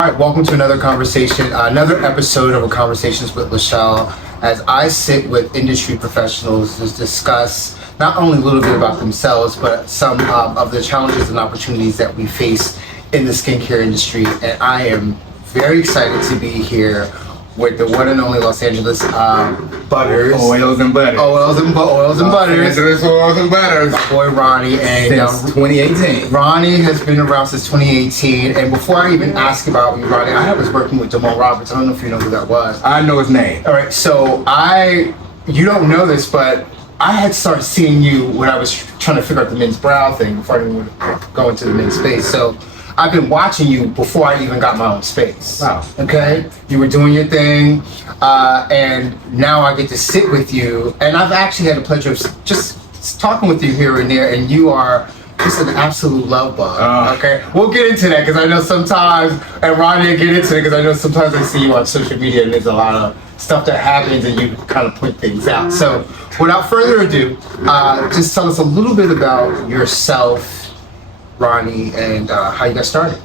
All right, welcome to another conversation, another episode of Conversations with Lashelle, as I sit with industry professionals to discuss not only a little bit about themselves, but some of the challenges and opportunities that we face in the skincare industry. And I am very excited to be here with the one and only Los Angeles Butters. Oils and butters. Oils and Butters. Los Angeles Oils and butters. My boy Ronnie. And since 2018. Ronnie has been around since 2018. And before I even ask about you, Ronnie, I was working with Jamal Roberts. I don't know if you know who that was. I know his name. All right, so you don't know this, but I had started seeing you when I was trying to figure out the men's brow thing before I even go into the men's space. So I've been watching you before I even got my own space. Wow. Okay? You were doing your thing, and now I get to sit with you, and I've actually had the pleasure of just talking with you here and there, and you are just an absolute love bug. Okay? We'll get into that, because I know sometimes, and Ronnie will get into it, because I know sometimes I see you on social media, and there's a lot of stuff that happens, and you kind of point things out. So, without further ado, just tell us a little bit about yourself, Ronnie, and how you got started.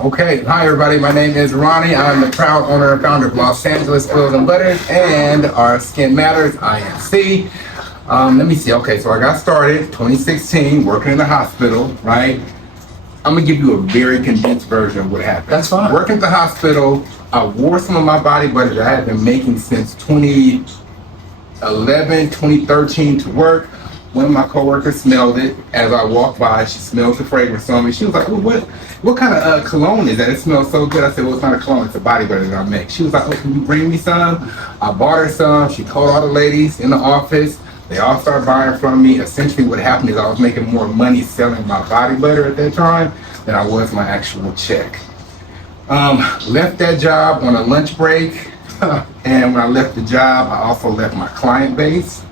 Okay, hi everybody, my name is Ronnie. I'm the proud owner and founder of Los Angeles Oils and Butters and Our Skin Matters, INC. Let me see, okay, so I got started 2016, working in the hospital, right? I'm gonna give you a very condensed version of what happened. That's fine. Working at the hospital, I wore some of my body butters I had been making since 2011, 2013 to work. One of my coworkers smelled it as I walked by. She smelled the fragrance on me. She was like, "Oh, what kind of cologne is that? It smells so good." I said, "Well, it's not a cologne. It's a body butter that I make." She was like, "Oh, can you bring me some?" I bought her some. She told all the ladies in the office. They all started buying from me. Essentially, what happened is I was making more money selling my body butter at that time than I was my actual check. Left that job on a lunch break. And when I left the job, I also left my client base.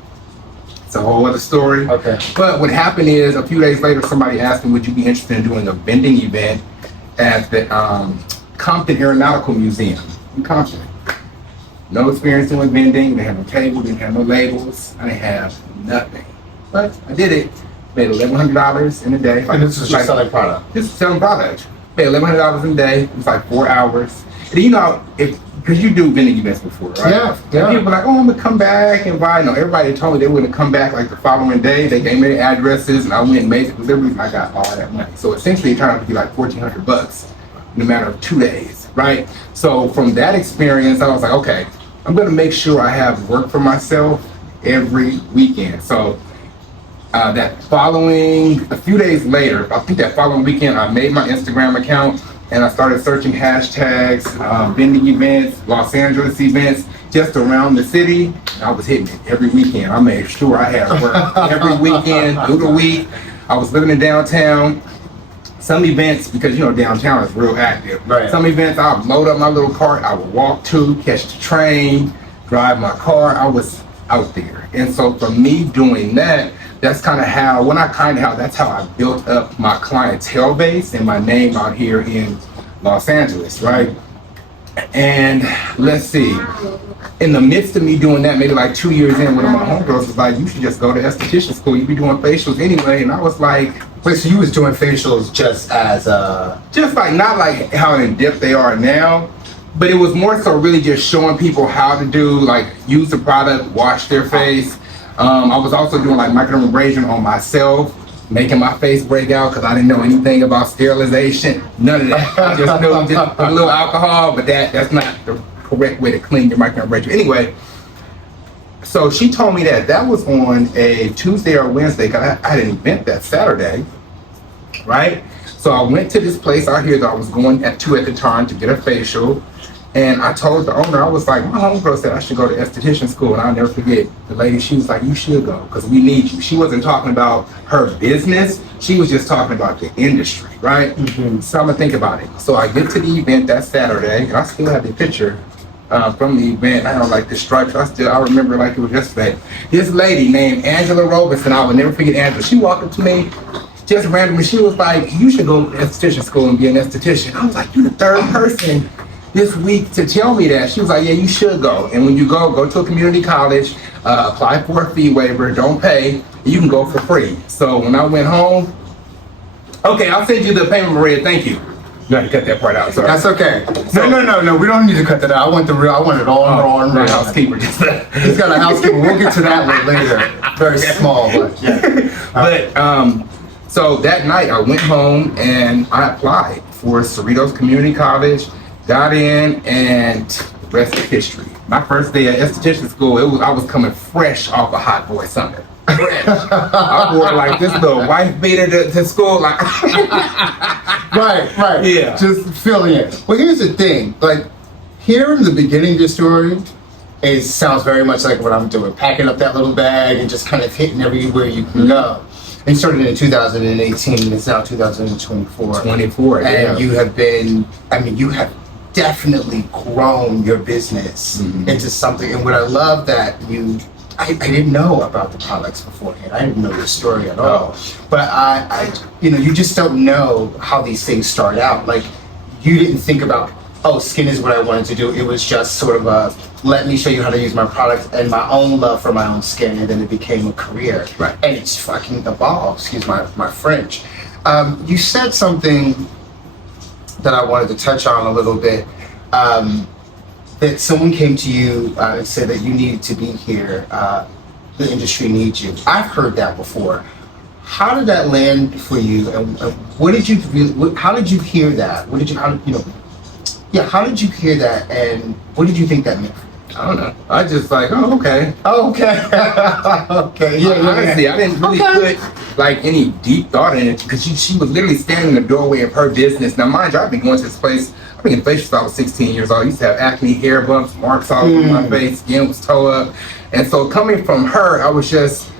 It's a whole other story. Okay. But what happened is a few days later, somebody asked me, would you be interested in doing a vending event at the Compton Aeronautical Museum in Compton? No experience doing vending. Didn't have no table, didn't have no labels. I didn't have nothing. But I did it. Made $1,100 in a day. And this was just selling product? Just selling product. Paid $1,100 in a day. It was like 4 hours. And you know, because you do vending events before, right? Yeah. People were like, "Oh, I'm gonna come back and buy." No, everybody told me they were gonna come back like the following day. They gave me their addresses, and I went and made the deliveries, and I got all that money. So essentially, it turned out to be like $1,400 in a matter of 2 days, right? So from that experience, I was like, okay, I'm gonna make sure I have work for myself every weekend. So a few days later, I think that following weekend, I made my Instagram account. And I started searching hashtags, vending events, Los Angeles events, just around the city. And I was hitting it every weekend. I made sure I had work every weekend, through the week. I was living in downtown. Some events, because you know downtown is real active. Right. Some events I would load up my little cart, I would walk to, catch the train, drive my car. I was out there. And so for me doing that, that's kind of how that's how I built up my clientele base and my name out here in Los Angeles, right? And let's see, in the midst of me doing that, maybe like 2 years in, one of my homegirls was like, "You should just go to esthetician school. You be doing facials anyway." And I was like, Wait, so you was doing facials just as just like, not like how in depth they are now, but it was more so really just showing people how to use the product, wash their face. I was also doing like microdermabrasion on myself, making my face break out because I didn't know anything about sterilization. None of that. I just knew just a little alcohol, but that's not the correct way to clean your microdermabrasion. Anyway, so she told me that was on a Tuesday or Wednesday because I had an event that Saturday, right? So I went to this place out here that I was going to at the time to get a facial. And I told the owner, I was like, my homegirl said I should go to esthetician school. And I'll never forget, the lady, she was like, "You should go because we need you." She wasn't talking about her business. She was just talking about the industry, right? Mm-hmm. So I'm going to think about it. So I get to the event that Saturday, and I still have the picture from the event. I have like the stripes. I remember like it was yesterday. This lady named Angela Robinson, I will never forget Angela. She walked up to me just randomly. She was like, "You should go to esthetician school and be an esthetician." I was like, "You're the third person this week to tell me that." She was like, "Yeah, you should go. And when you go to a community college, apply for a fee waiver, don't pay, you can go for free." So when I went home, okay, I'll send you the payment, Maria, thank you. No, cut that part out. Sorry. That's okay. No. We don't need to cut that out. I want it all raw and real. Housekeeper. He's got a housekeeper. We'll get to that one later. Very small, but yeah. But so that night I went home and I applied for Cerritos Community College, got in, and the rest is history. My first day at esthetician school, I was coming fresh off a hot boy summer. I wore like this little wife beater to school, like right, yeah, just feeling it. Well, here's the thing, like here in the beginning of your story, it sounds very much like what I'm doing, packing up that little bag and just kind of hitting everywhere you can go. And you started in 2018, it's now 2024. 24, and you have been, you have definitely grown your business into something. And what I love that I didn't know about the products beforehand. I didn't know your story at all. But I you just don't know how these things start out. Like, you didn't think about, oh, skin is what I wanted to do. It was just sort of a, let me show you how to use my products and my own love for my own skin, and then it became a career. Right. And it's fucking evolved, excuse my French. You said something that I wanted to touch on a little bit. That someone came to you and said that you needed to be here, the industry needs you. I've heard that before. How did that land for you, and what did you really, how did you hear that? How did you hear that, and what did you think that meant? I don't know. I just like, oh, okay. Oh, okay. Okay. Yeah, honestly, I didn't really put like any deep thought in it, because she was literally standing in the doorway of her business. Now, mind you, I've been going to this place. I've been in facial since I was 16 years old. I used to have acne, hair bumps, marks all over my face, skin was toe up. And so coming from her, I was just,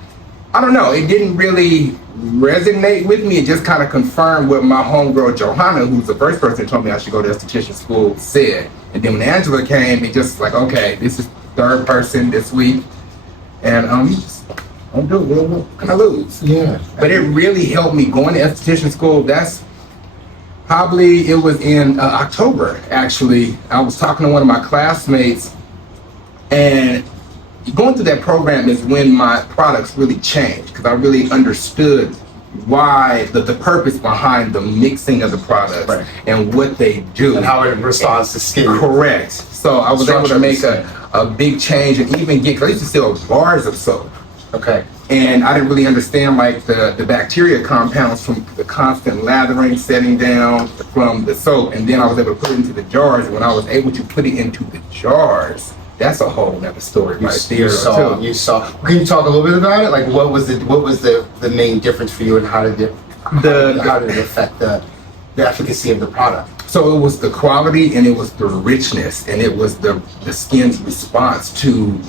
I don't know, it didn't really resonate with me. It just kind of confirmed what my homegirl Johanna, who's the first person who told me I should go to esthetician school, said. And then when Angela came, it just like, okay, this is the third person this week. And don't do it, what can I lose? Yeah. But it really helped me going to esthetician school. That's probably, it was in October, actually. I was talking to one of my classmates, and going through that program is when my products really changed, because I really understood why the purpose behind the mixing of the products and what they do. And how it responds to skin. Correct. So I was able to make a big change, and even get, 'cause I used to sell bars of soap. Okay. And I didn't really understand like the bacteria compounds from the constant lathering, setting down from the soap. And then I was able to put it into the jars. And when I was able to put it into the jars, that's a whole nother story right there. You saw. Can you talk a little bit about it? Like, what was the main difference for you, and how did it affect the efficacy of the product? So it was the quality, and it was the richness, and it was the skin's response to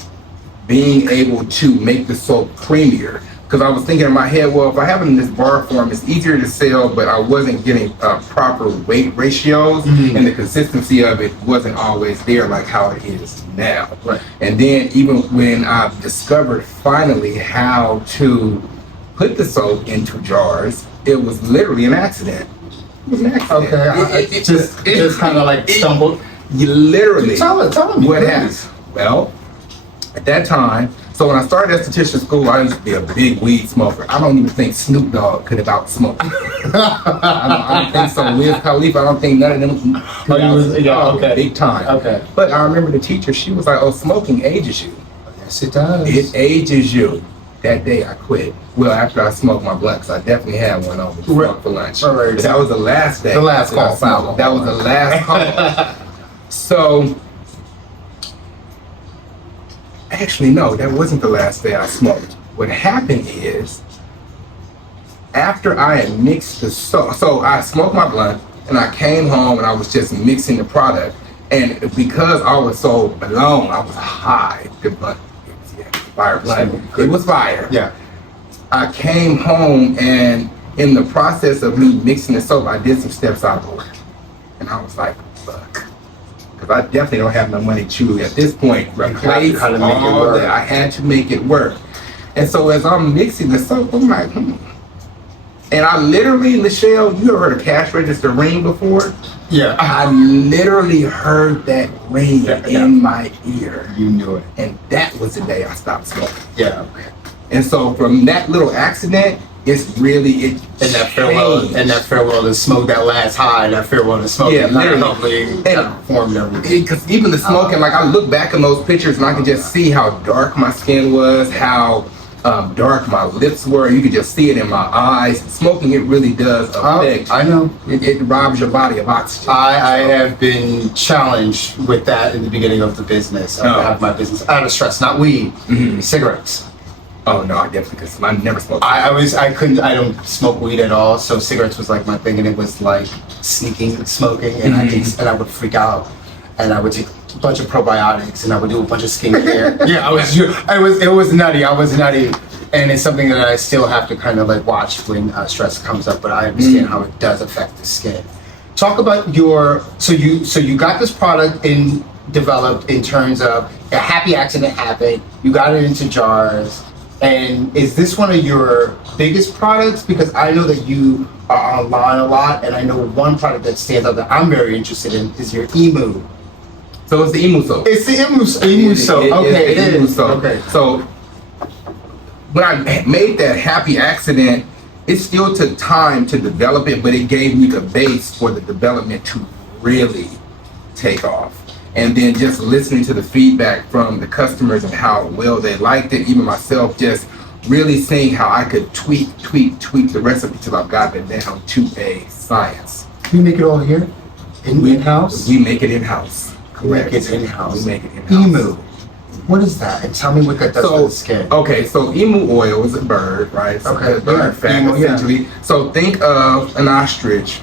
being able to make the soap creamier. Because I was thinking in my head, well, if I have it in this bar form, it's easier to sell, but I wasn't getting proper weight ratios, and the consistency of it wasn't always there like how it is now. Right. And then even when I discovered finally how to put the soap into jars, it was literally an accident. It was an accident. Okay, it just kind of like stumbled. You literally. Tell me what happened. Well, at that time, so when I started esthetician school, I used to be a big weed smoker. I don't even think Snoop Dogg could have outsmoked me. I don't think so. Wiz Khalifa, I don't think none of them could outsmoke big time. Okay. But I remember the teacher, she was like, oh, smoking ages you. Yes, it does. It ages you. That day I quit. Well, after I smoked my blunt, 'cause I definitely had one over for lunch. Right. But that was the last day. The last call. That was the last call. So, actually, no, that wasn't the last day I smoked. What happened is, after I had mixed the soap, so I smoked my blunt, and I came home and I was just mixing the product. And because I was so blown, I was high. The blunt, fire blunt. It was fire. Yeah. I came home, and in the process of me mixing the soap, I did some steps out of order. And I was like, fuck. Because I definitely don't have no money to, at this point, replace all that. I had to make it work. And so as I'm mixing the soap, I'm like, And I literally, Lashelle, you ever heard a cash register ring before? Yeah. I literally heard that ring in my ear. You knew it. And that was the day I stopped smoking. Yeah. And so from that little accident, it's really it. And that farewell to smoke, that last high, that farewell to smoke. Yeah, literally kind of formed everything. Because even the smoking, like I look back in those pictures and I can just see how dark my skin was, how dark my lips were. You could just see it in my eyes. Smoking, it really does affect. I know. It robs your body of oxygen. I have been challenged with that in the beginning of the business. I have my business out of stress, not weed, cigarettes. Oh no, I definitely could. I never smoked. I don't smoke weed at all. So cigarettes was like my thing, and it was like sneaking smoking, and I would freak out, and I would take a bunch of probiotics, and I would do a bunch of skincare. It was nutty. I was nutty, and it's something that I still have to kind of like watch when stress comes up. But I understand how it does affect the skin. Talk about so you got this product developed in terms of a happy accident happened. You got it into jars. And is this one of your biggest products? Because I know that you are online a lot, and I know one product that stands out that I'm very interested in is your Emu. So it's the Emu soap. It's the Emu soap. Okay, it is. Okay. So when I made that happy accident, it still took time to develop it, but it gave me the base for the development to really take off. And then just listening to the feedback from the customers and how well they liked it, even myself, just really seeing how I could tweak the recipe till I've got it down to a science. You make it all here? In-house? We make it in-house. Correct. It's in-house. We make it in-house. Emu. What is that? And tell me what that does to the skin. Okay, so emu oil is a bird, right? So okay. Bird fat, essentially. So think of an ostrich,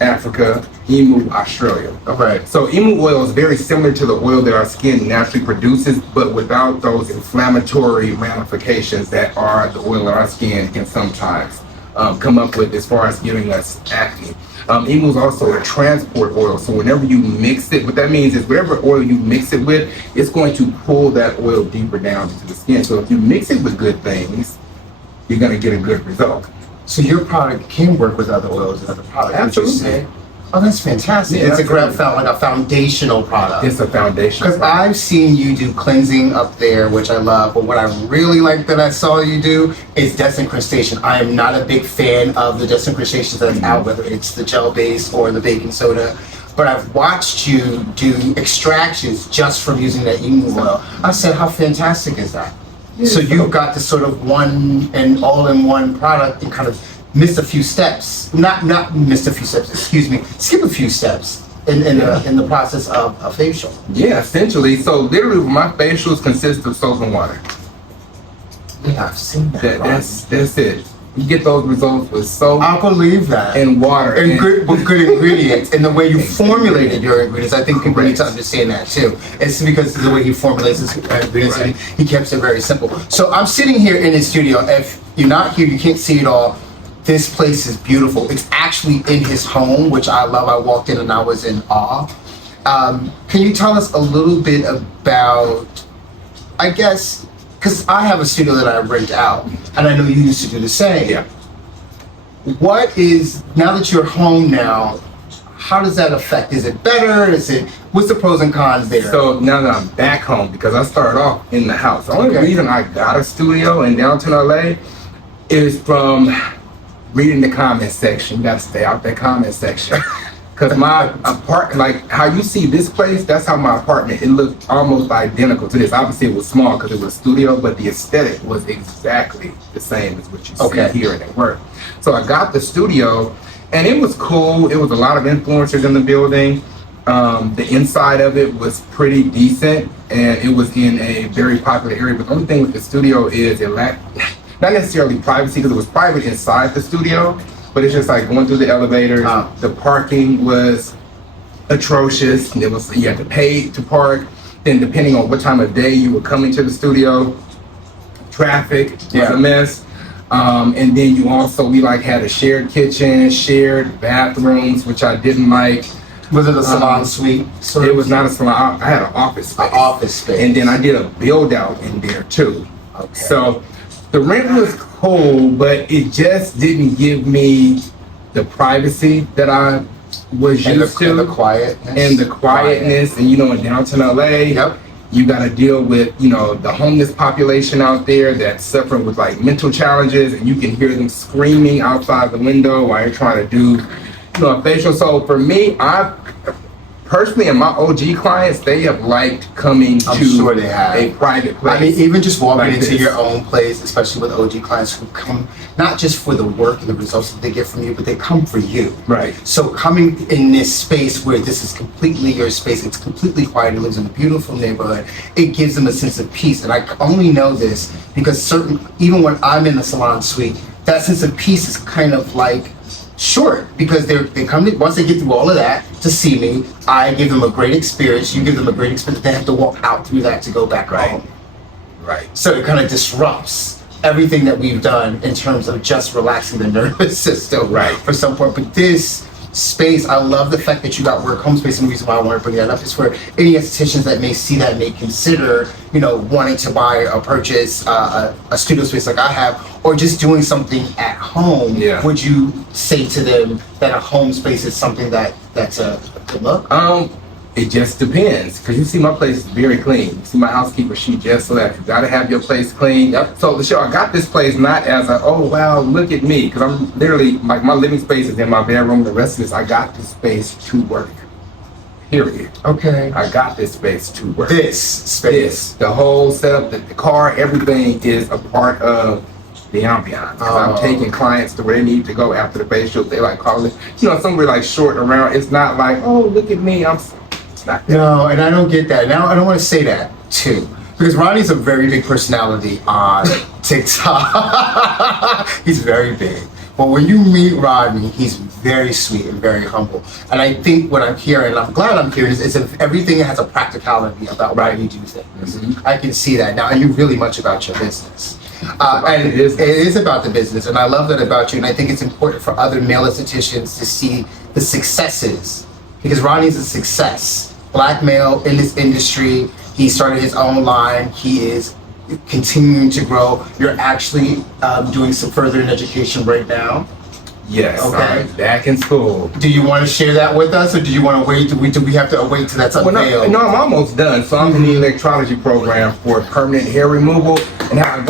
Africa, emu, Australia. Okay. So emu oil is very similar to the oil that our skin naturally produces, but without those inflammatory ramifications that are the oil that our skin can sometimes come up with as far as giving us acne. Emu is also a transport oil, so whenever you mix it, what that means is whatever oil you mix it with, it's going to pull that oil deeper down into the skin. So if you mix it with good things, you're going to get a good result. So your product can work with other oils and other products. Absolutely. Oh, that's fantastic. Yeah, it's like a foundational product. It's a foundation. Because I've seen you do cleansing up there, which I love, but what I really like that I saw you do is desincrustation. I am not a big fan of the desincrustations that's out, whether it's the gel base or the baking soda, but I've watched you do extractions just from using that emu oil. I said, how fantastic is that? So you've got this sort of one and all-in-one product and kind of missed a few steps. Not missed a few steps, excuse me. Skip a few steps in the process of a facial. Yeah, essentially. So literally my facials consist of soap and water. Yeah, I've seen that. That's it. You get those results with soap. I believe that. And water. And good ingredients. And the way you formulated your ingredients, I think people need to understand that too. It's because of the way he formulates his ingredients, and he keeps it very simple. So I'm sitting here in his studio. If you're not here, you can't see it all. This place is beautiful. It's actually in his home, which I love. I walked in and I was in awe. Can you tell us a little bit about, I guess, because I have a studio that I rent out, and I know you used to do the same. Yeah. What is, now that you're home now, how does that affect? Is it better? What's the pros and cons there? So now that I'm back home, because I started off in the house, the only reason I got a studio in downtown LA is from reading the comment section. You gotta stay out that comment section. Because my apartment, like how you see this place, that's how my apartment, it looked almost identical to this. Obviously it was small because it was a studio, but the aesthetic was exactly the same as what you see here and at work. So I got the studio and it was cool. It was a lot of influencers in the building. The inside of it was pretty decent and it was in a very popular area. But the only thing with the studio is it lacked, not necessarily privacy because it was private inside the studio, but it's just like going through the elevators. The parking was atrocious. You had to pay to park. Then depending on what time of day you were coming to the studio, traffic was a mess. And then we had a shared kitchen, shared bathrooms, which I didn't like. Was it a salon suite? It was not a salon. I had an office space. And then I did a build out in there too. Okay. So the rent was cool, but it just didn't give me the privacy that I was used to. And the quietness. And the quietness. And in downtown LA, You got to deal with, the homeless population out there that's suffering with like mental challenges, and you can hear them screaming outside the window while you're trying to do, a facial. So for me, I personally, and my OG clients, they have liked coming sure they have. a private place. I mean, even just walking like into this. your own place, especially with OG clients who come not just for the work and the results that they get from you, but they come for you. Right. So coming in this space where this is completely your space, it's completely quiet, it lives in a beautiful neighborhood, it gives them a sense of peace. And I only know this because even when I'm in the salon suite, that sense of peace is kind of like short, because they come to, once they get through all of that to see me, I give them a great experience, you give them a great experience, they have to walk out through that to go back home. Right. So it kind of disrupts everything that we've done in terms of just relaxing the nervous system for some point. But this space, I love the fact that you got work home space, and the reason why I want to bring that up is for any estheticians that may see that, may consider, wanting to buy or purchase a studio space like I have, or just doing something at home. Yeah. Would you say to them that a home space is something that's a good look? It just depends, because you see my place is very clean. You see my housekeeper, she just left. You gotta have your place clean. Yep. So Lashelle, I got this place not as a, oh wow, look at me, because I'm literally, like, my living space is in my bedroom. The rest of this, I got this space to work. Period. Okay. I got this space to work. This space. The whole setup, the car, everything is a part of the ambiance. 'Cause I'm taking clients to where they need to go after the facial. They like call it, somewhere like short around. It's not like, oh, look at me. It's not that. No, and I don't get that. Now, I don't want to say that too, because Ronnie's a very big personality on TikTok. He's very big. But when you meet Rodney, he's very sweet and very humble. And I think what I'm hearing, and I'm glad I'm hearing, is if everything has a practicality about why you do things. Mm-hmm. I can see that now, and you're really much about your business. And it is about the business, and I love that about you. And I think it's important for other male estheticians to see the successes, because Ronnie's a success. Black male in this industry. He started his own line. He is continuing to grow. You're actually doing some further in education right now. Yes. Okay. I'm back in school. Do you want to share that with us, or do you want to wait? Do we have to wait till that's unveiled? No, I'm almost done. So I'm in the electrology program for permanent hair removal. And how I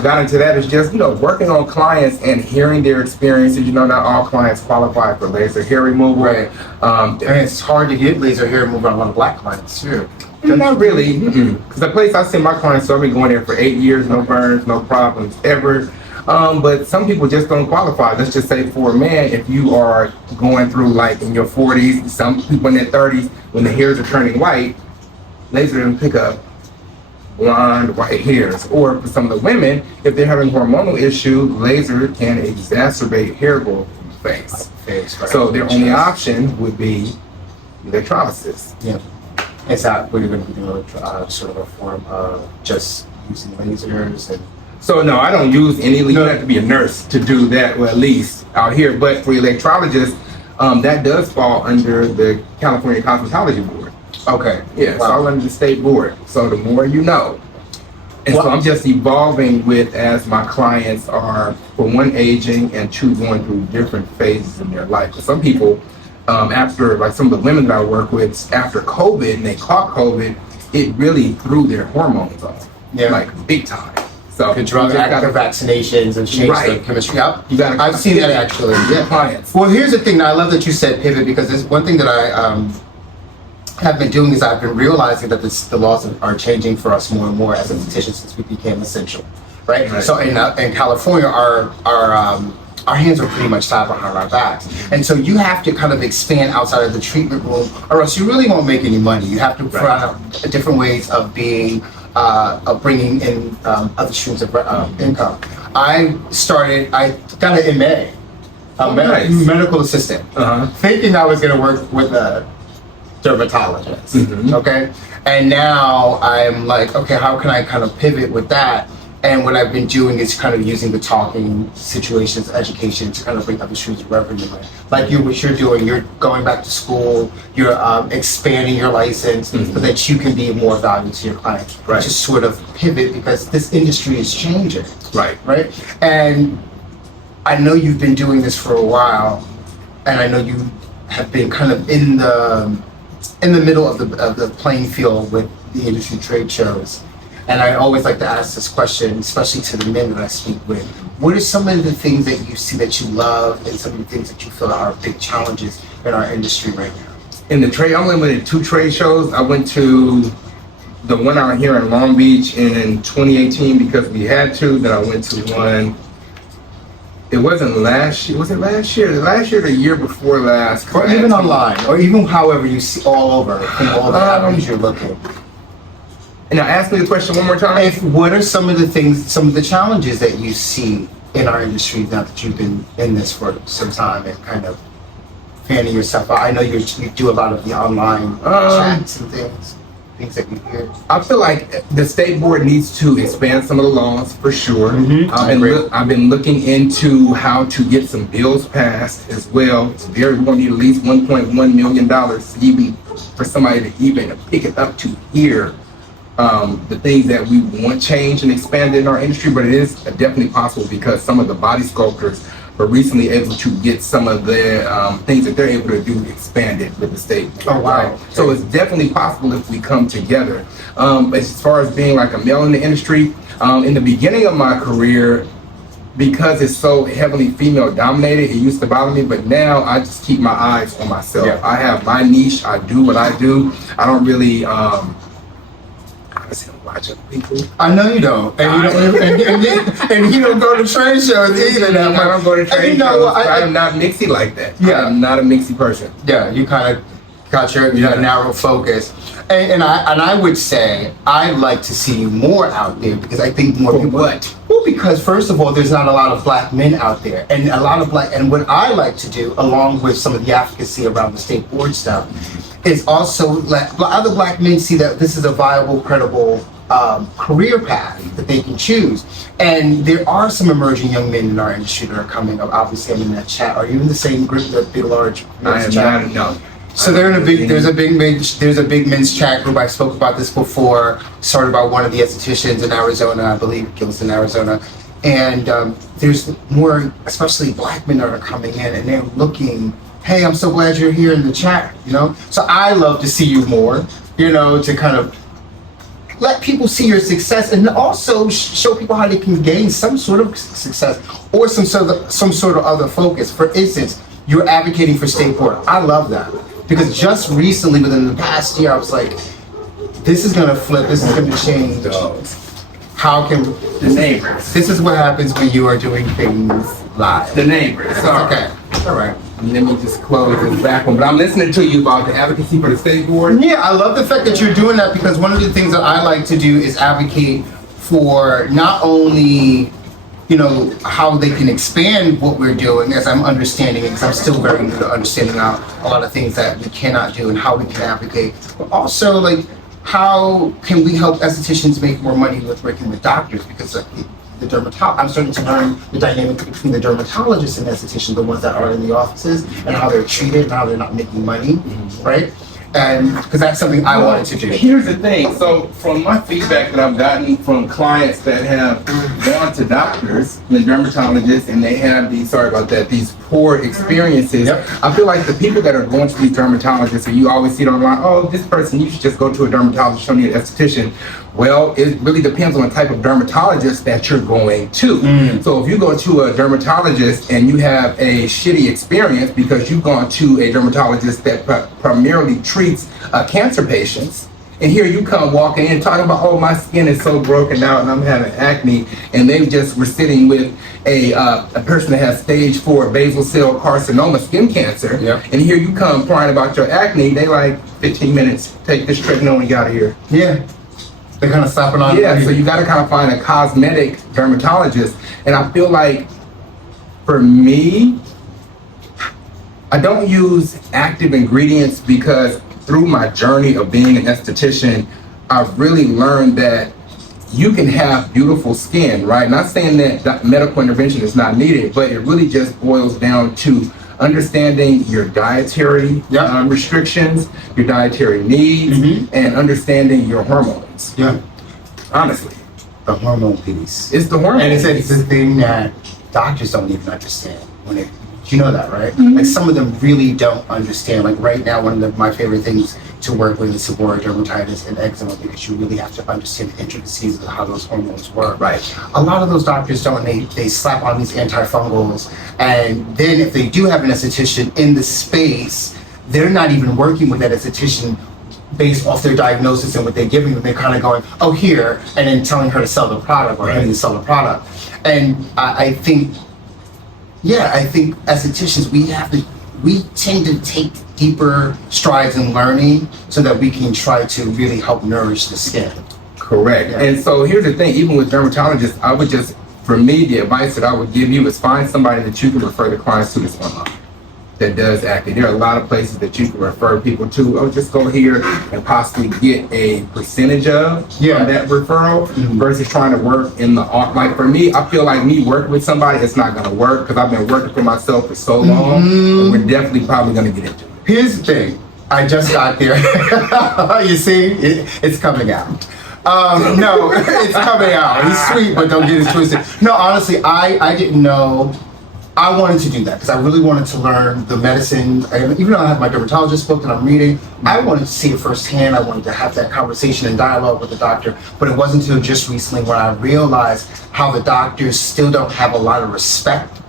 got into that is just, working on clients and hearing their experiences. Not all clients qualify for laser hair removal. Right. And it's hard to get laser hair removal on a lot of black clients too. Not really. Because the place I send my clients, so I've been going there for 8 years, no burns, no problems ever. But some people just don't qualify. Let's just say for a man, if you are going through like in your 40s, some people in their 30s, when the hairs are turning white, laser doesn't pick up blonde white hairs. Or for some of the women, if they're having hormonal issue, laser can exacerbate hair growth in the face. So their only option would be electrolysis. Yeah. Is that what you're going to be doing, sort of a form of just using lasers and? So no, I don't use any. You have to be a nurse to do that, well, at least out here. But for electrologists, that does fall under the California Cosmetology Board. Okay. Yeah, it's all under the state board. So the more you know. And so I'm just evolving with, as my clients are, for one, aging, and two, going through different phases in their life. Some people, after, like some of the women that I work with, after COVID, and they caught COVID, it really threw their hormones off. Yeah. Like big time. So the drug after vaccinations and change the chemistry. Yep. I've seen that actually. Yeah. Clients. Well, here's the thing. I love that you said pivot, because there's one thing that I have been doing is I've been realizing that the laws are changing for us more and more as estheticians since we became essential, right? So in California, our hands are pretty much tied behind our backs, and so you have to kind of expand outside of the treatment room, or else you really won't make any money. You have to find out different ways of being. Of bringing in other streams of income. I got an MA, medical assistant, thinking I was going to work with a dermatologist, okay? And now I'm like, okay, how can I kind of pivot with that? And what I've been doing is kind of using the talking situations, education, to kind of bring other streams of revenue in. Like what you're doing, you're going back to school, you're expanding your license so that you can be more valuable to your clients. Right. Just sort of pivot, because this industry is changing. Right. And I know you've been doing this for a while, and I know you have been kind of in the in the middle of the playing field with the industry trade shows. And I always like to ask this question, especially to the men that I speak with. What are some of the things that you see that you love and some of the things that you feel are big challenges in our industry right now? In the trade, I only went to 2 trade shows. I went to the one out here in Long Beach in 2018 because we had to. Then I went to one. It wasn't last year. Was it last year? Last year, or the year before last. Or even online, or even however you see all over, from all the avenues you're looking. Now, ask me the question one more time. What are some of the things, some of the challenges that you see in our industry now that you've been in this for some time and kind of fanning yourself out? I know you do a lot of the online chats and things that you hear. I feel like the state board needs to expand some of the laws for sure. I've been looking into how to get some bills passed as well. We're going to need at least $1.1 million even for somebody to even pick it up to hear the things that we want changed and expanded in our industry, but it is definitely possible because some of the body sculptors were recently able to get some of the things that they're able to do expanded with the state. Oh, wow. Right? So it's definitely possible if we come together. As far as being like a male in the industry, in the beginning of my career, because it's so heavily female dominated, it used to bother me, but now I just keep my eyes on myself. Yeah. I have my niche, I do what I do. I don't really don't watch other people. I know you don't, and you don't go to trade shows either. I don't go to trade shows. I am not mixy like that. Yeah. I'm not a mixy person. Yeah, you kind of got your narrow focus, and I would say I'd like to see you more out there because I think more people. What? Well, because first of all, there's not a lot of black men out there, and a lot of and what I like to do, along with some of the advocacy around the state board stuff, is also let other black men see that this is a viable, credible career path that they can choose. And there are some emerging young men in our industry that are coming up. Obviously, I'm in that chat. Are you in the same group, that big, large men's chat? No. So there's a big men's chat group. I spoke about this before. Started by one of the estheticians in Arizona, I believe, Gilson, Arizona. And there's more, especially black men that are coming in, and they're looking. Hey, I'm so glad you're here in the chat. So I love to see you more. To kind of let people see your success, and also show people how they can gain some sort of success or some sort of other focus. For instance, you're advocating for state board. I love that. Because just recently, within the past year, I was like, this is gonna flip, this is gonna change. How can the neighbors? This is what happens when you are doing things live. The neighbors. Okay. All right. Let me just close this back one. But I'm listening to you about the advocacy for the state board. Yeah, I love the fact that you're doing that because one of the things that I like to do is advocate for not only how they can expand what we're doing, as I'm understanding it, because I'm still very new to understanding a lot of things that we cannot do and how we can advocate, but also how can we help estheticians make more money with working with doctors, because I'm starting to learn the dynamic between the dermatologists and estheticians, the ones that are in the offices, and how they're treated and how they're not making money, right? And because that's something I wanted to do. Here's the thing. So from my feedback that I've gotten from clients that have gone to doctors, the dermatologists, and they have these poor experiences. Yep. I feel like the people that are going to these dermatologists, and you always see it online, oh, this person, you should just go to a dermatologist, show me an esthetician. Well, it really depends on the type of dermatologist that you're going to. So if you go to a dermatologist and you have a shitty experience because you've gone to a dermatologist that primarily treats cancer patients, and here you come walking in talking about, oh, my skin is so broken out and I'm having acne, and they just were sitting with a person that has stage 4 basal cell carcinoma skin cancer, and here you come crying about your acne, they like 15 minutes, take this tretinoin and get out of here. Yeah. They're kind of stopping on. Yeah, so you got to kind of find a cosmetic dermatologist. And I feel like, for me, I don't use active ingredients because through my journey of being an esthetician, I've really learned that you can have beautiful skin, right? Not saying that medical intervention is not needed, but it really just boils down to understanding your dietary restrictions, your dietary needs, and understanding your hormones. Yeah. Honestly. The hormone piece. It's the hormone. And it's the thing that doctors don't even understand when You know that, right? Like some of them really don't understand. Like right now, one of my favorite things to work with is seborrheic dermatitis and eczema, because you really have to understand the intricacies of how those hormones work. Right. A lot of those doctors don't. They slap on these antifungals, and then if they do have an esthetician in the space, they're not even working with that esthetician based off their diagnosis and what they're giving them. They're kind of going, oh, here, and then telling her to sell the product or him to sell the product. And I think estheticians, we tend to take deeper strides in learning so that we can try to really help nourish the skin. Correct. Yeah. And so here's the thing, even with dermatologists, I would just, for me, the advice that I would give you is find somebody that you can refer the clients to that's online, that does acting. There are a lot of places that you can refer people to. Oh, just go here and possibly get a percentage of that referral versus trying to work in the art. Like for me, I feel like me working with somebody, it's not going to work because I've been working for myself for so long. And we're definitely probably going to get into it. Here's the thing. I just got there. You see, it's coming out. No, it's coming out. He's sweet, but don't get it twisted. No, honestly, I didn't know. I wanted to do that because I really wanted to learn the medicine. Even though I have my dermatologist book that I'm reading, I wanted to see it firsthand. I wanted to have that conversation and dialogue with the doctor. But it wasn't until just recently when I realized how the doctors still don't have a lot of respect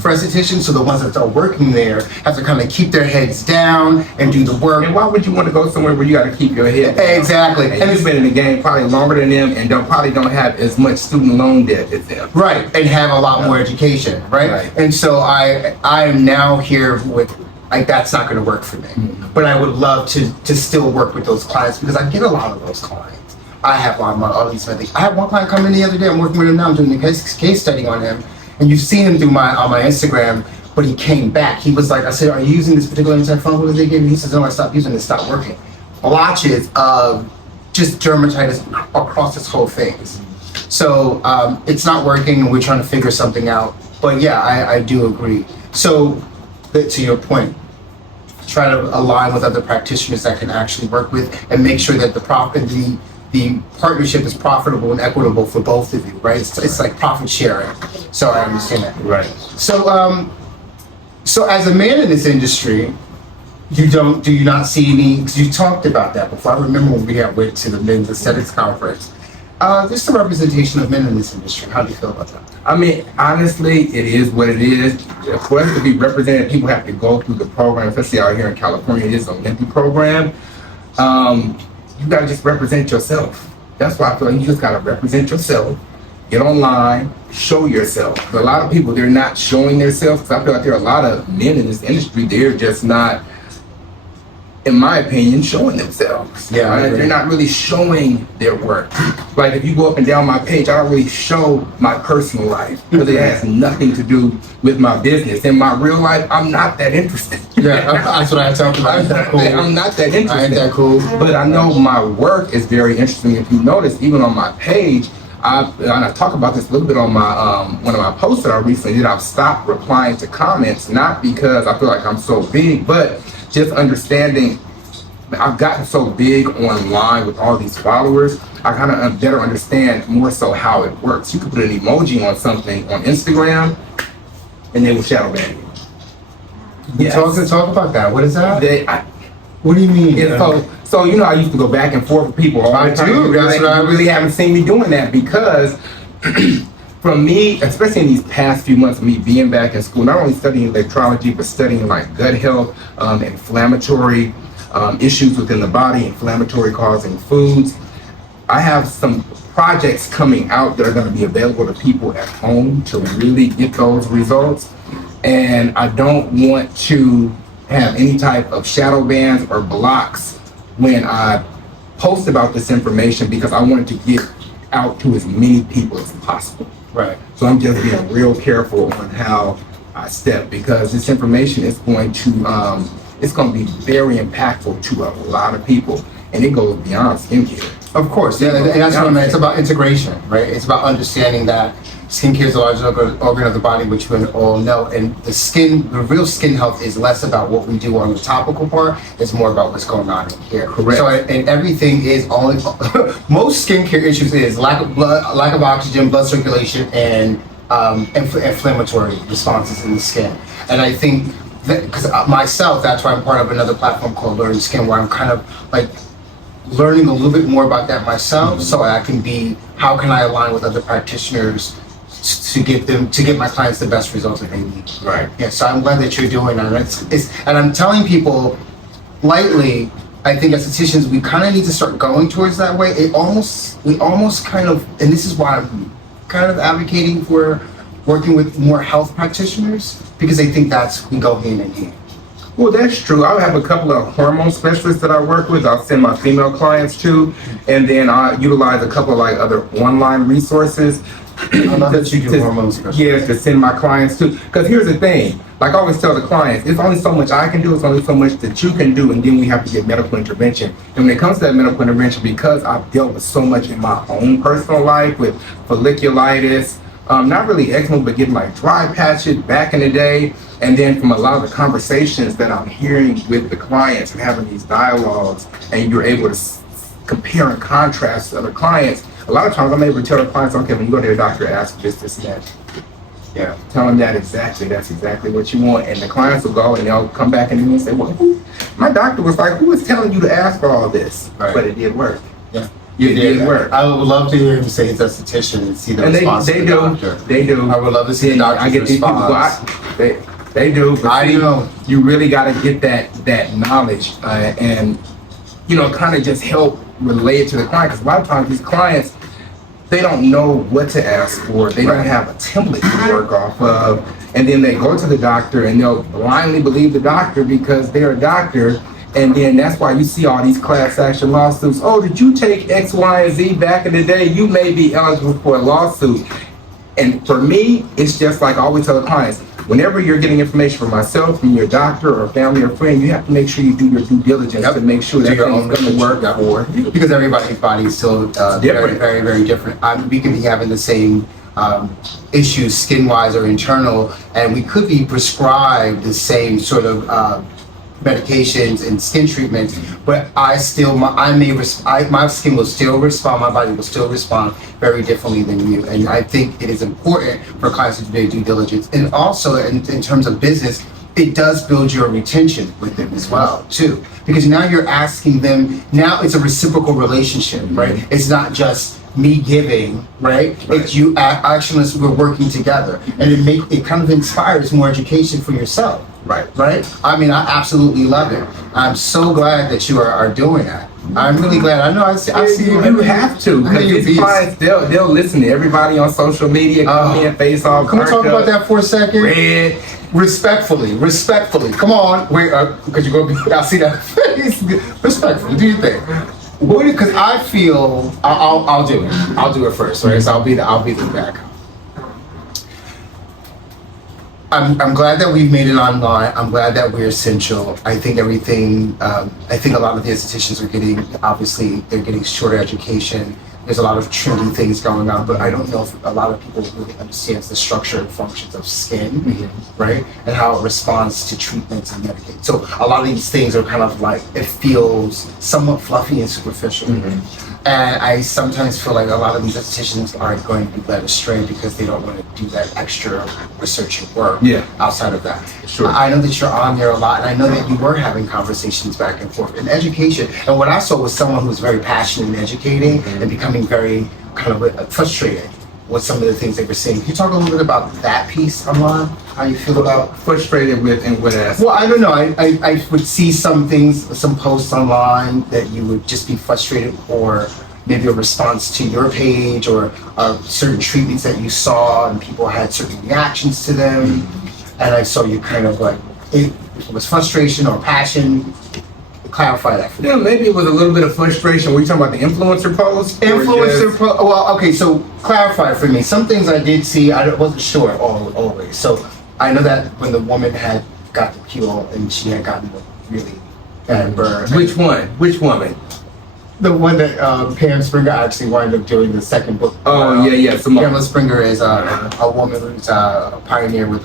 for estheticians. So the ones that are working there have to kind of keep their heads down and do the work. And why would you want to go somewhere where you got to keep your head down? Exactly. And you've been in the game probably longer than them and probably don't have as much student loan debt as them. Right, and have a lot more education, right? And so I am now here with, like, that's not going to work for me. But I would love to still work with those clients because I get a lot of those clients. I have all these things. I had one client come in the other day. I'm working with him now. I'm doing a case study on him. And you've seen him through on my Instagram, but he came back. He was like, I said, are you using this particular antifungal that they gave me? He says, no, I stopped using it, it stopped working. Blotches of just dermatitis across his whole face. So it's not working and we're trying to figure something out. But yeah, I do agree. So to your point, try to align with other practitioners that can actually work with and make sure that the partnership is profitable and equitable for both of you, right? It's like profit sharing. So I understand that. Right. So as a man in this industry, do you not see any, because you talked about that before. I remember when we went to the Men's Aesthetics Conference. There's some representation of men in this industry. How do you feel about that? I mean, honestly, it is what it is. For us to be represented, people have to go through the program, especially out here in California. It is an Olympic program. You gotta just represent yourself. That's why I feel like you just gotta represent yourself. Get online, show yourself. A lot of people, they're not showing themselves because I feel like there are a lot of men in this industry, they're just not, in my opinion, showing themselves. Yeah, right? They're not really showing their work. Like if you go up and down my page, I don't really show my personal life because it has nothing to do with my business. In my real life, I'm not that interested. Yeah, that's what I talked about. I'm not that interested. I ain't that cool. But I know my work is very interesting. If you notice, even on my page, and I talk about this a little bit on my one of my posts that I recently did. I've stopped replying to comments, not because I feel like I'm so big, but just understanding. I've gotten so big online with all these followers. I kind of better understand more so how it works. You can put an emoji on something on Instagram, and they will shadow ban you. Yes. Talk about that. What is that? What do you mean? So you know, I used to go back and forth with people all the time. You really haven't seen me doing that because from me, especially in these past few months of me being back in school, not only studying electrology, but studying like gut health, inflammatory issues within the body, inflammatory causing foods. I have some projects coming out that are going to be available to people at home to really get those results. And I don't want to have any type of shadow bans or blocks when I post about this information because I want it to get out to as many people as possible. Right. So I'm just being real careful on how I step because this information is going to be very impactful to a lot of people, and it goes beyond skincare. Of course, yeah, and that's what I meant. It's about integration, right? It's about understanding that skincare is the largest organ of the body, which we all know, and the real skin health is less about what we do on the topical part. It's more about what's going on in here. Correct. So, and everything is only most skincare issues is lack of blood, lack of oxygen, blood circulation, and inflammatory responses in the skin. And I think that because myself, that's why I'm part of another platform called Learning Skin, where I'm kind of like learning a little bit more about that myself, so I can be, how can I align with other practitioners to get my clients the best results that they need. Right. Yeah. So I'm glad that you're doing that. And I'm telling people lightly, I think as estheticians we kind of need to start going towards that way. We almost kind of, and this is why I'm kind of advocating for working with more health practitioners, because I think we go hand in hand. Well, that's true. I have a couple of hormone specialists that I work with. I'll send my female clients to, and then I utilize a couple of like other online resources. I love that you do hormone specialists. Yeah, to send my clients to. Because here's the thing, like I always tell the clients, it's only so much I can do, it's only so much that you can do, and then we have to get medical intervention. And when it comes to that medical intervention, because I've dealt with so much in my own personal life with folliculitis, not really eczema, but getting like dry patches back in the day. And then from a lot of the conversations that I'm hearing with the clients and having these dialogues, and you're able to compare and contrast to other clients, a lot of times I'm able to tell the clients, okay, when you go to your doctor, ask this, and that. Yeah, tell them that's exactly what you want. And the clients will go and they'll come back and say, well, my doctor was like, who was telling you to ask for all this? Right. But it did work. Yeah. It did work. I would love to hear him say his esthetician and see the response of the doctor. They do. I would love to see the doctor's I get these people, response. they do. But I know. You really got to get that knowledge and, kind of just help relay it to the client. Because a lot of times these clients, they don't know what to ask for. They don't have a template to work off of. And then they go to the doctor and they'll blindly believe the doctor because they're a doctor. And then that's why you see all these class action lawsuits. Oh, did you take X, Y, and Z back in the day? You may be eligible for a lawsuit. And for me, it's just like I always tell the clients, whenever you're getting information from myself, from your doctor or family or friend, you have to make sure you do your due diligence to make sure that thing's going to work for you. Because everybody's body is still very, very, very different. We could be having the same issues skin-wise or internal, and we could be prescribed the same sort of medications and skin treatments, but my skin will still respond, my body will still respond very differently than you. And I think it is important for clients to do their due diligence. And also in terms of business, it does build your retention with them as well too, because now you're asking them, now it's a reciprocal relationship, right? It's not just me giving, right? It's you actually, we're working together, and it kind of inspires more education for yourself. Right? I mean, I absolutely love it. I'm so glad that you are doing that. I'm really glad. I know I see you. You have to, because these clients, they'll listen to everybody on social media, come in, face off. Can we talk about that for a second? Red. Respectfully. Come on, wait, because you're gonna be. I see that face. Respectfully, do you think? Because I feel I'll do it. I'll do it first, right? So I'll be the back. I'm glad that we've made it online. I'm glad that we're essential. I think everything, I think a lot of the estheticians they're getting shorter education. There's a lot of trendy things going on, but I don't know if a lot of people really understands the structure and functions of skin, right? And how it responds to treatments and medications. So a lot of these things are kind of like, it feels somewhat fluffy and superficial. And I sometimes feel like a lot of these estheticians aren't going to be led astray because they don't want to do that extra research and work outside of that. Sure. I know that you're on there a lot, and I know that you were having conversations back and forth in education. And what I saw was someone who was very passionate in educating and becoming very kind of frustrated with some of the things they were saying. Can you talk a little bit about that piece online? How you feel about frustrated with and what aspect? Well, I don't know. I would see some things, some posts online that you would just be frustrated, or maybe a response to your page, or certain treatments that you saw and people had certain reactions to them. And I saw you kind of like, it was frustration or passion. Clarify that for me. Yeah, maybe it was a little bit of frustration. Were you talking about the influencer post? Well, okay, so clarify for me. Some things I did see, I wasn't sure always. So I know that when the woman had got the cure and she had gotten a really bad burn. Which one? Which woman? The one that Pam Springer actually wound up doing the second book. Oh, yeah. Pamela Springer is a woman who's a pioneer with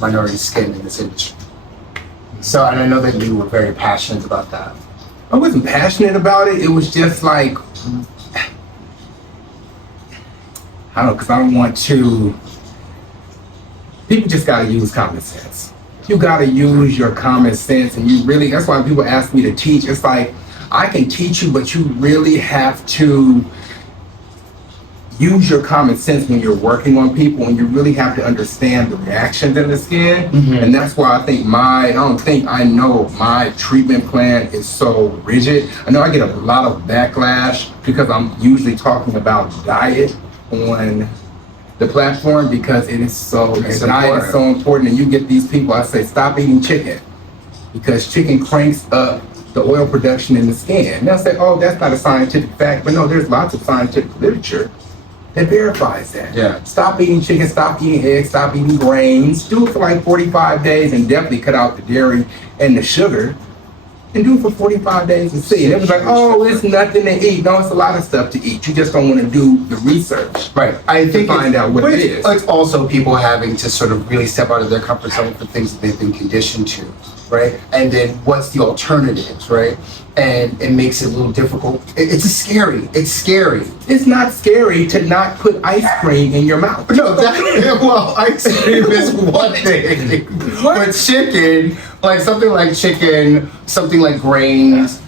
minority skin in this industry. So, and I know that you were very passionate about that. I wasn't passionate about it. It was just like, I don't know, because I don't want to people just gotta use common sense. You gotta use your common sense, and you really, that's why people ask me to teach. It's like, I can teach you, but you really have to use your common sense when you're working on people, and you really have to understand the reactions in the skin. And that's why I think I know my treatment plan is so rigid. I know I get a lot of backlash because I'm usually talking about diet on the platform, because it is so, diet is so important. And you get these people, I say, stop eating chicken, because chicken cranks up the oil production in the skin. And they'll say, oh, that's not a scientific fact. But no, there's lots of scientific literature that verifies that. Yeah. Stop eating chicken, stop eating eggs, stop eating grains. Do it for like 45 days, and definitely cut out the dairy and the sugar. And do it for 45 days and see. And it was like, oh, it's nothing to eat. No, it's a lot of stuff to eat. You just don't want to do the research. Right. I think to find out what it is. It's also people having to sort of really step out of their comfort zone for things that they've been conditioned to, right? And then what's the alternatives, right? And it makes it a little difficult. It's scary. It's scary. It's not scary to not put ice cream in your mouth. No, well, ice cream is one thing. But chicken, like something like chicken, something like grains,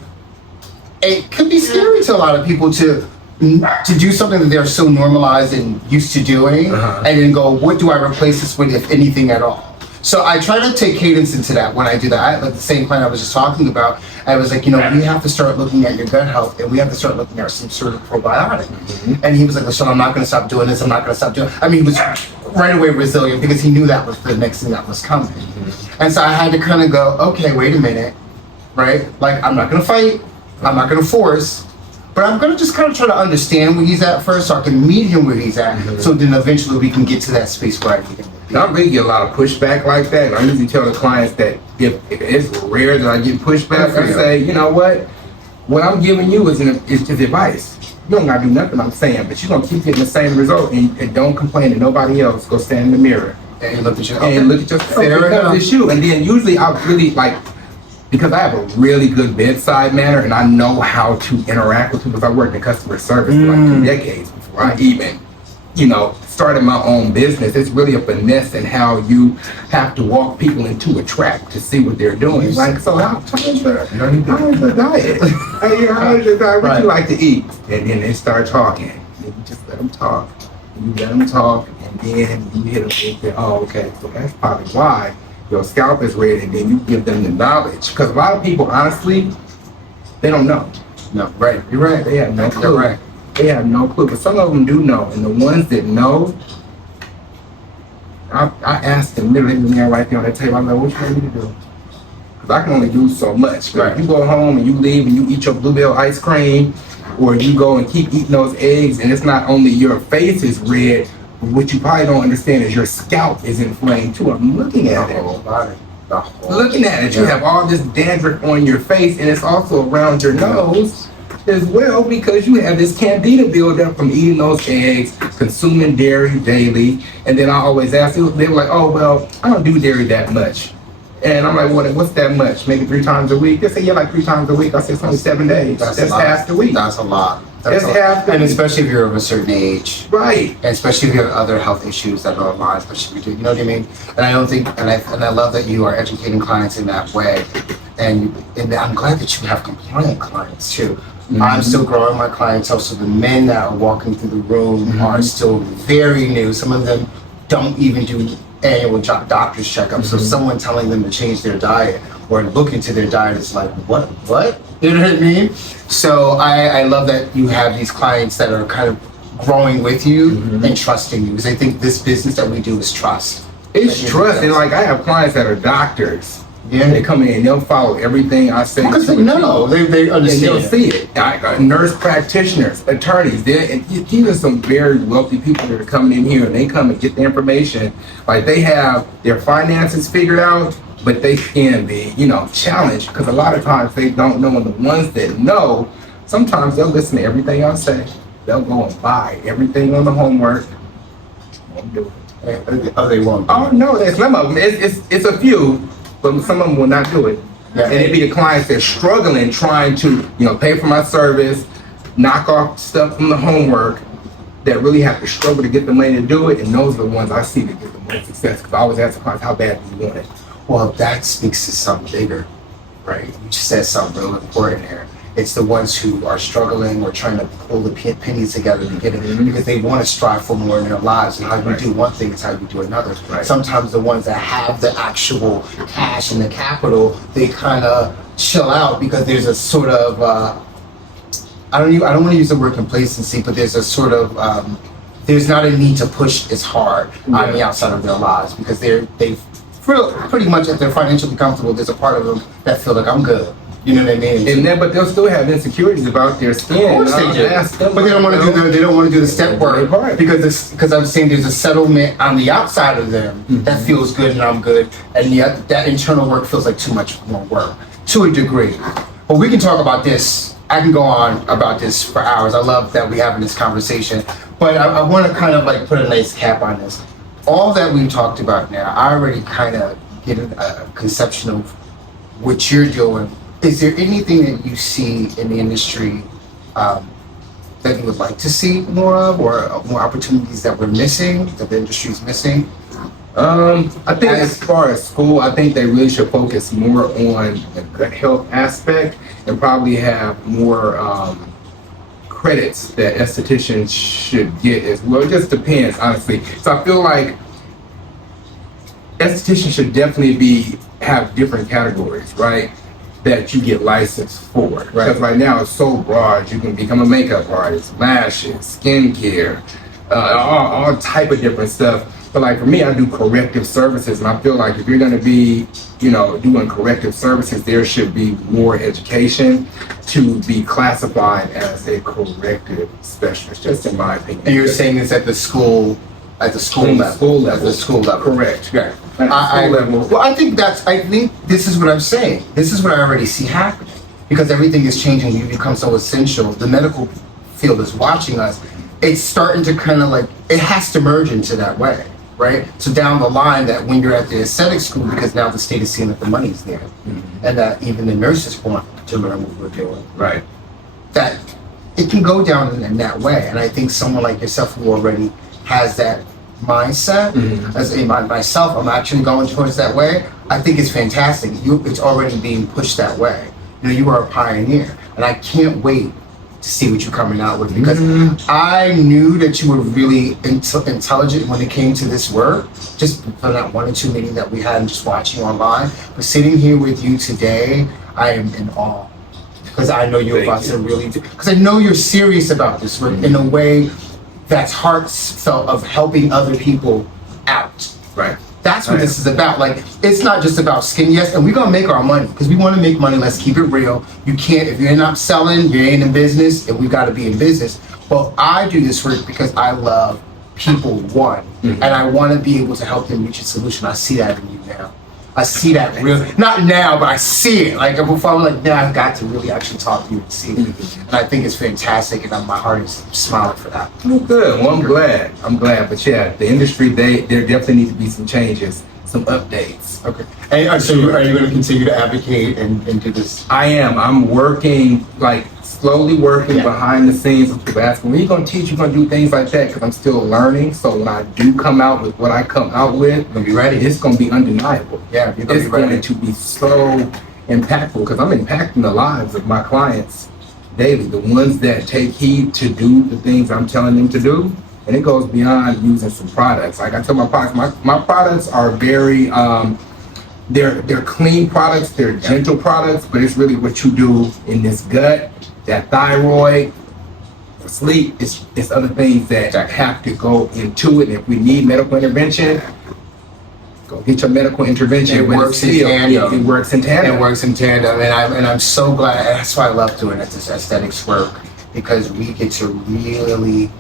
it could be scary to a lot of people to do something that they're so normalized and used to doing, and then go, what do I replace this with, if anything at all? So I try to take cadence into that when I do that. Like the same client I was just talking about, I was like, we have to start looking at your gut health, and we have to start looking at some sort of probiotic. And he was like, Lashelle, I'm not going to stop doing this. I'm not going to stop doing. I mean, he was right away resilient because he knew that was the next thing that was coming. And so I had to kind of go, okay, wait a minute, right? Like, I'm not going to fight. I'm not going to force. But I'm going to just kind of try to understand where he's at first, so I can meet him where he's at, so then eventually we can get to that space where I need him to be. I really get a lot of pushback like that. And I usually tell the clients that if it's rare that I get pushback, I say, you know what I'm giving you is just advice. You don't got to do nothing I'm saying, but you're going to keep getting the same result, and don't complain to nobody else. Go stand in the mirror. And look at yourself. And look at yourself, because it's you. And then usually I really because I have a really good bedside manner, and I know how to interact with people, because I worked in customer service for like 2 decades before I even, started my own business. It's really a finesse in how you have to walk people into a trap to see what they're doing. Like, so how's the diet? How's your diet? What you like to eat? And then they start talking. And you just let them talk. And you let them talk, and then you hit them with, oh, okay, so that's probably why your scalp is red, and then you give them the knowledge. Because a lot of people, honestly, they don't know. No, right. You're right. They have no clue. You're right. They have no clue. But some of them do know. And the ones that know, I ask them literally when they're right there on that table, I'm like, what you want me to do? Because I can only do so much. Right. If you go home and you leave and you eat your Bluebell ice cream, or you go and keep eating those eggs, and it's not only your face is red, what you probably don't understand is your scalp is inflamed too. I'm looking at it. Looking at it, you have all this dandruff on your face, and it's also around your nose as well, because you have this candida buildup from eating those eggs, consuming dairy daily. And then I always ask them, they were like, oh, well, I don't do dairy that much. And I'm like, what's that much? Maybe 3 times a week? They say, yeah, like 3 times a week. I say, it's only 7 days. That's half the week. That's a lot. That's half the week. And especially if you're of a certain age. Right. And especially if you have other health issues that are alive, especially if you do, you know what I mean? And I don't think, and I love that you are educating clients in that way. And I'm glad that you have compliant clients too. I'm still growing my clientele, so the men that are walking through the room are still very new. Some of them don't even do annual doctor's checkups. So someone telling them to change their diet or look into their diet is like, what? You know what I mean? So I love that you have these clients that are kind of growing with you and trusting you, because I think this business that we do is trust. It's trust, and like I have clients that are doctors. Yeah, they come in, they'll follow everything I say. Because they know, they understand. And they'll see it. Nurse practitioners, attorneys, these are some very wealthy people that are coming in here, and they come and get the information. Like, they have their finances figured out, but they can be, challenged, because a lot of times they don't know. And the ones that know, sometimes they'll listen to everything I say. They'll go and buy everything on the homework. Won't do it. Oh, they won't. Oh no, there's some of them. It's a few. But some of them will not do it. Yeah. And it'd be the clients that are struggling, trying to, pay for my service, knock off stuff from the homework, that really have to struggle to get the money to do it, and those are the ones I see that get the most success. Because I always ask the clients, how bad do you want it? Well, that speaks to something bigger, right? You just said something real important here. It's the ones who are struggling or trying to pull the pennies together to get it because they want to strive for more in their lives. And how you do one thing is how you do another. Right. Sometimes the ones that have the actual cash and the capital, they kind of chill out because there's a sort of I don't want to use the word complacency, but there's a sort of there's not a need to push as hard on the outside of their lives because they've pretty much, if they're financially comfortable, there's a part of them that feel like I'm good. You know what I mean? And then, but they'll still have insecurities about their skin. Of course they do. But they don't want to do the step work because I'm saying there's a settlement on the outside of them that feels good and I'm good, and yet that internal work feels like too much more work to a degree. But we can talk about this. I can go on about this for hours. I love that we're having this conversation, but I want to kind of like put a nice cap on this. All that we talked about now, I already kind of get a conception of what you're doing. Is there anything that you see in the industry that you would like to see more of, or more opportunities that we're missing, that the industry is missing? I think as far as school, I think they really should focus more on the health aspect and probably have more credits that estheticians should get as well. It just depends, honestly. So I feel like estheticians should definitely have different categories, right? That you get licensed for, right? Because right now it's so broad. You can become a makeup artist, lashes, skincare, all type of different stuff. But like for me, I do corrective services, and I feel like if you're going to be, doing corrective services, there should be more education to be classified as a corrective specialist. Just in my opinion. And you're saying this at the school level. At the school level. Correct. Yeah. Well, I think this is what I'm saying. This is what I already see happening because everything is changing. You become so essential. The medical field is watching us. It's starting to kind of like, it has to merge into that way, right? So down the line, that when you're at the aesthetic school, because now the state is seeing that the money's there, and that even the nurses want to learn what we're doing, right? That it can go down in that way. And I think someone like yourself who already has that mindset, as in myself, I'm actually going towards that way. I think it's fantastic. It's already being pushed that way. You are a pioneer, and I can't wait to see what you're coming out with because I knew that you were really intelligent when it came to this work, just from that 1 or 2 meeting that we had and just watching online. But sitting here with you today, I am in awe because I know you're about to really do, because I know you're serious about this work in a way that's heartfelt of helping other people out. Right. That's what this is about. Like, it's not just about skin, yes, and we're gonna make our money because we want to make money. Let's keep it real. You can't, if you're not selling, you ain't in business, and we've got to be in business. But I do this work because I love people, and I want to be able to help them reach a solution. I see that in you now. I see that real, not now, but I see it. Like before, I'm like, now I've got to really actually talk to you and see it. And I think it's fantastic, and my heart is smiling for that. Well, good. Well, I'm glad. But yeah, the industry, there definitely needs to be some changes, some updates. Okay. And so are you going to continue to advocate and do this? I am. I'm working, slowly working behind the scenes. People asking, when are you going to teach? You're going to do things like that? Because I'm still learning. So when I do come out with what I come out with, you're going to be ready. It's going to be undeniable. Yeah, you're going to be ready. It's going to be so impactful because I'm impacting the lives of my clients daily. The ones that take heed to do the things I'm telling them to do. And it goes beyond using some products. Like I tell my products, my products are very, they're clean products, they're gentle products, but it's really what you do in this gut, that thyroid, sleep, it's other things that have to go into it. And if we need medical intervention, go get your medical intervention. It works in tandem. It works in tandem. It works in tandem, and I'm so glad. That's why I love doing this aesthetics work, because we get to really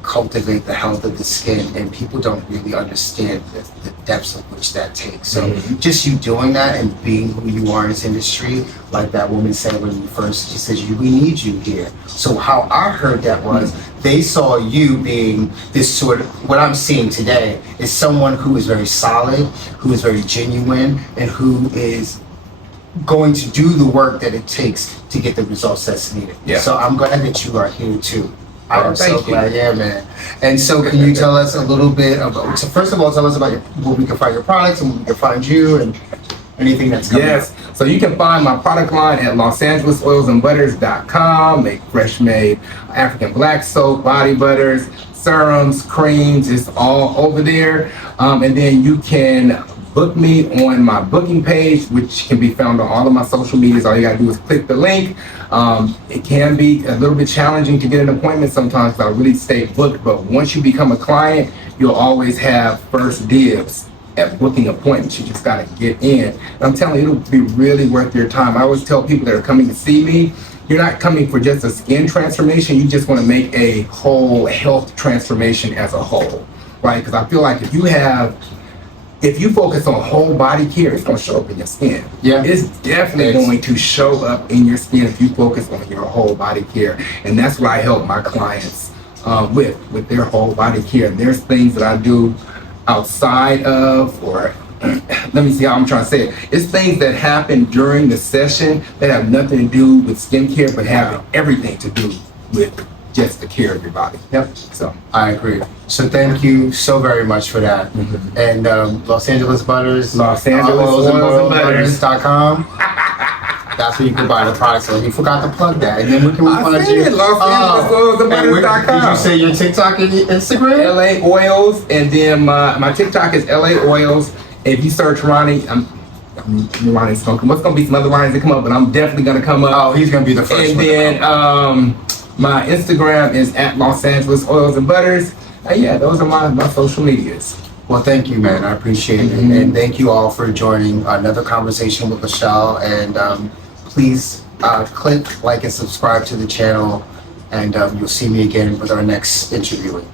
cultivate the health of the skin, and people don't really understand the depths of which that takes. So just you doing that and being who you are in this industry, like that woman said when you first, she says, we need you here. So how I heard that was, they saw you being this sort of, what I'm seeing today is someone who is very solid, who is very genuine, and who is going to do the work that it takes to get the results that's needed. Yeah. So I'm glad that you are here too. I am so glad. Yeah, man. And so, can you tell us a little bit about? So, first of all, tell us about where we can find your products and where we can find you and anything that's coming. Yes. So you can find my product line at LosAngelesOilsandButters.com. Make fresh made African black soap, body butters, serums, creams. It's all over there. And then you can book me on my booking page, which can be found on all of my social medias. All you gotta do is click the link. It can be a little bit challenging to get an appointment sometimes because I really stay booked, but once you become a client, you'll always have first dibs at booking appointments. You just gotta get in. And I'm telling you, it'll be really worth your time. I always tell people that are coming to see me, you're not coming for just a skin transformation, you just wanna make a whole health transformation as a whole, right? Because I feel like if you focus on whole body care, it's gonna show up in your skin. Yeah. It's definitely going to show up in your skin if you focus on your whole body care. And that's what I help my clients with their whole body care. And there's things that I do outside of, or let me see how I'm trying to say it. It's things that happen during the session that have nothing to do with skincare, but have everything to do with just the care of your body. Yep. So I agree. So thank you so very much for that. Mm-hmm. And Los Angeles Butters, LosAngelesOilsandButters.com. That's where you can buy the products. So you forgot to plug that. And then we can I find said you. it, LosAngelesOilsandButters.com. Did you say your TikTok and your Instagram? LA Oils, and then my TikTok is LA Oils. If you search Ronnie, Ronnie's gonna come. What's gonna be some other Ronnies that come up, but I'm definitely gonna come up. Oh, he's gonna be the first. And then my Instagram is at Los Angeles Oils and Butters. Yeah, those are my social medias. Well, thank you, man. I appreciate it. And thank you all for joining another conversation with Lashelle. And please click like and subscribe to the channel. And you'll see me again with our next interviewing.